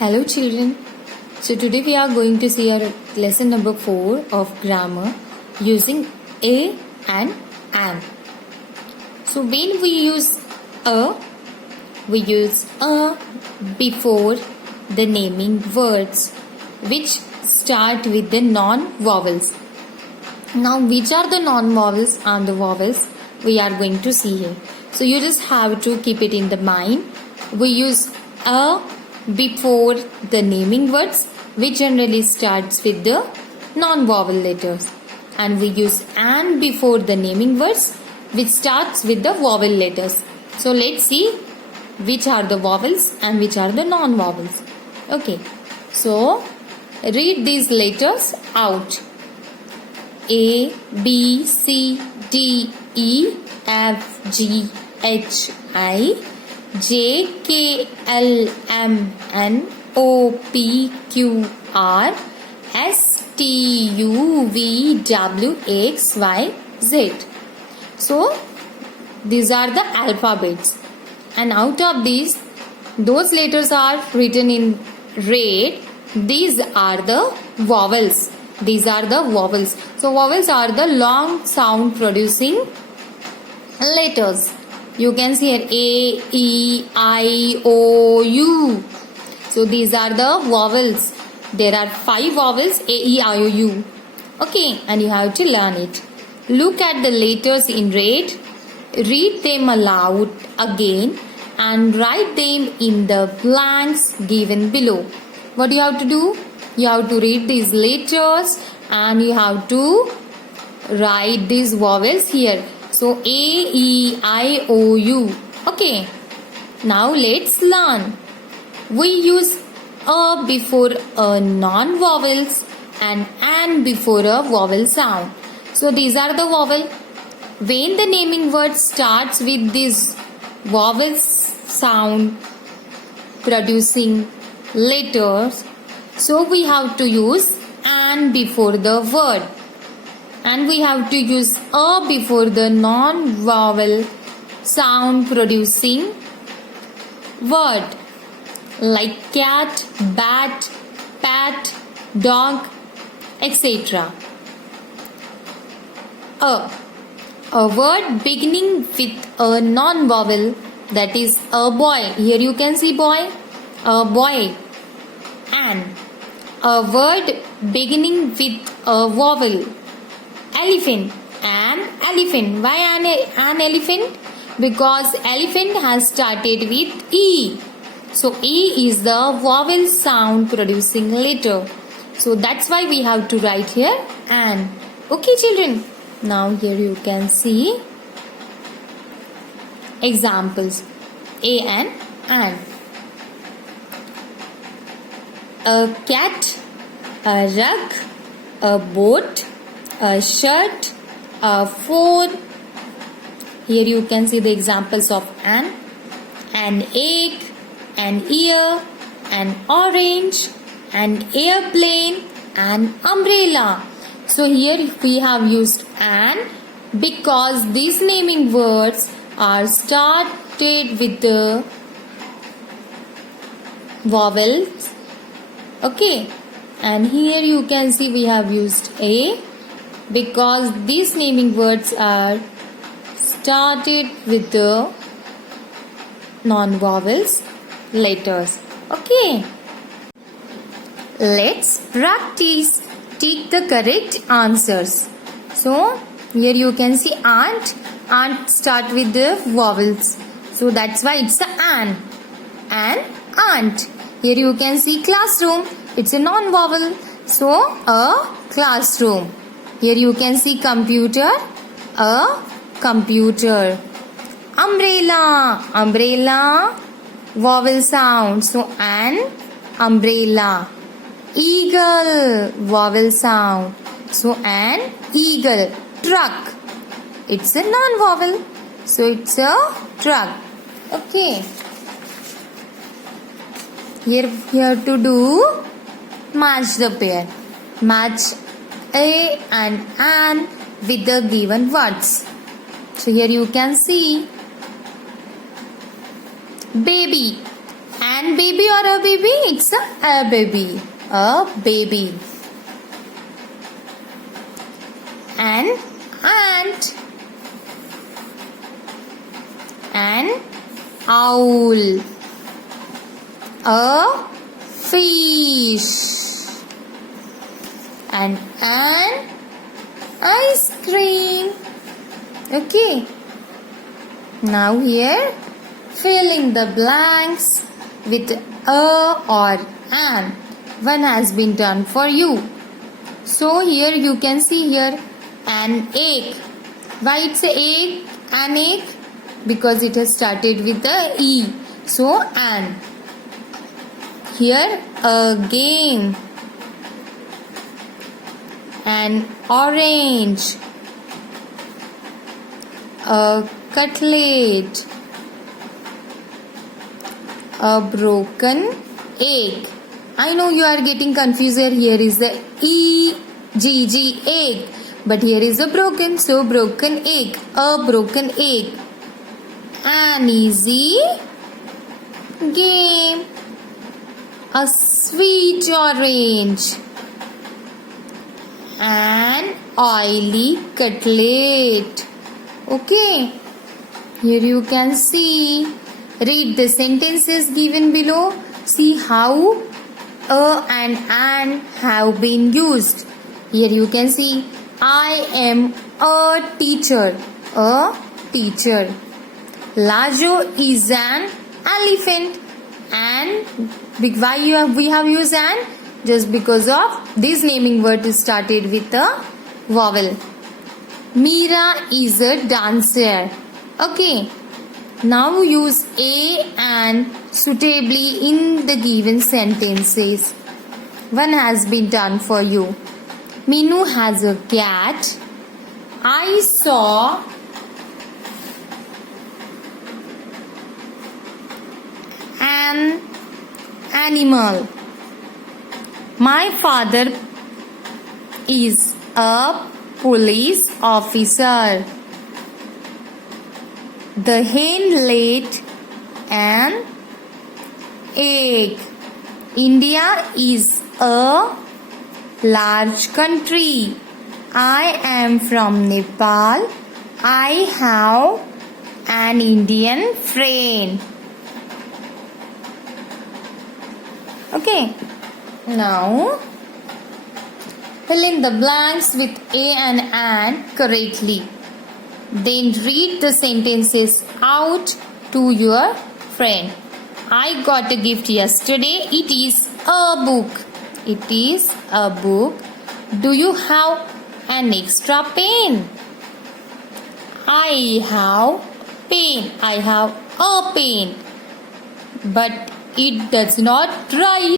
Hello children. So today we are going to see our lesson number 4 of grammar using a and an. So when we use a, we use a before the naming words which start with the non-vowels. Now which are the non-vowels and the vowels we are going to see here. So you just have to keep it in the mind. We use a before the naming words which generally starts with the non-vowel letters, and we use an before the naming words which starts with the vowel letters. So let's see which are the vowels and which are the non-vowels. Okay, so read these letters out. A, B, C, D, E, F, G, H, I, J, K, L, M, N, O, P, Q, R, S, T, U, V, W, X, Y, Z. So, these are the alphabets. And out of these, those letters are written in red. These are the vowels. These are the vowels. So, vowels are the long sound producing letters. You can see here A, E, I, O, U. So these are the vowels. There are 5 vowels A, E, I, O, U. Okay, and you have to learn it. Look at the letters in red. Read them aloud again and write them in the blanks given below. What do you have to do? You have to read these letters and you have to write these vowels here. So A, E, I, O, U. Okay. Now let's learn. We use a before a non-vowels and an before a vowel sound. So these are the vowel. When the naming word starts with this vowel sound producing letters, so we have to use an before the word. And we have to use a before the non-vowel sound producing word like cat, bat, pat, dog, etc. A word beginning with a non-vowel, that is a boy. Here you can see boy, a boy. An. A word beginning with a vowel. Elephant, an elephant. Why an elephant? Because elephant has started with E. So E is the vowel sound producing letter. So that's why we have to write here an. Okay children. Now here you can see examples. A and an. A cat, a rug, a boat, a shirt, a phone. Here you can see the examples of an egg, an ear, an orange, an airplane, an umbrella. So here we have used an because these naming words are started with the vowels. Okay. And here you can see we have used a because these naming words are started with the non-vowels letters. Okay. Let's practice. Take the correct answers. So here you can see aunt. Aunt start with the vowels. So that's why it's an aunt. Here you can see classroom. It's a non-vowel. So, a classroom. Here you can see computer. A computer. Umbrella. Umbrella. Vowel sound. So, an umbrella. Eagle. Vowel sound. So, an eagle. Truck. It's a non-vowel. So, it's a truck. Okay. Here to do match the pair. Match a and an with the given words. So here you can see baby. An baby or a baby? It's a baby. A baby. An ant. An owl. A fish. And an ice cream. Okay. Now here, fill in the blanks with a or an. One has been done for you. So here you can see here an egg. Why it's a egg? An egg? Because it has started with the E. So an. Here a game. An orange. A cutlet. A broken egg. I know you are getting confused here. Here is the EGG egg. But here is a broken. So broken egg. A broken egg. An easy game. A sweet orange. An oily cutlet. Okay. Here you can see. Read the sentences given below. See how a and an have been used. Here you can see I am a teacher. A teacher. Lajo is an elephant. And why we have used an? Just because of this naming word is started with a vowel. Meera is a dancer. Okay. Now use a and suitably in the given sentences. One has been done for you. Minu has a cat. I saw an animal. My father is a police officer. The hen laid an egg. India is a large country. I am from Nepal. I have an Indian friend. Okay. Now, fill in the blanks with a and an correctly. Then read the sentences out to your friend. I got a gift yesterday. It is a book. It is a book. Do you have an extra pen? I have pen. I have a pen. But it does not write.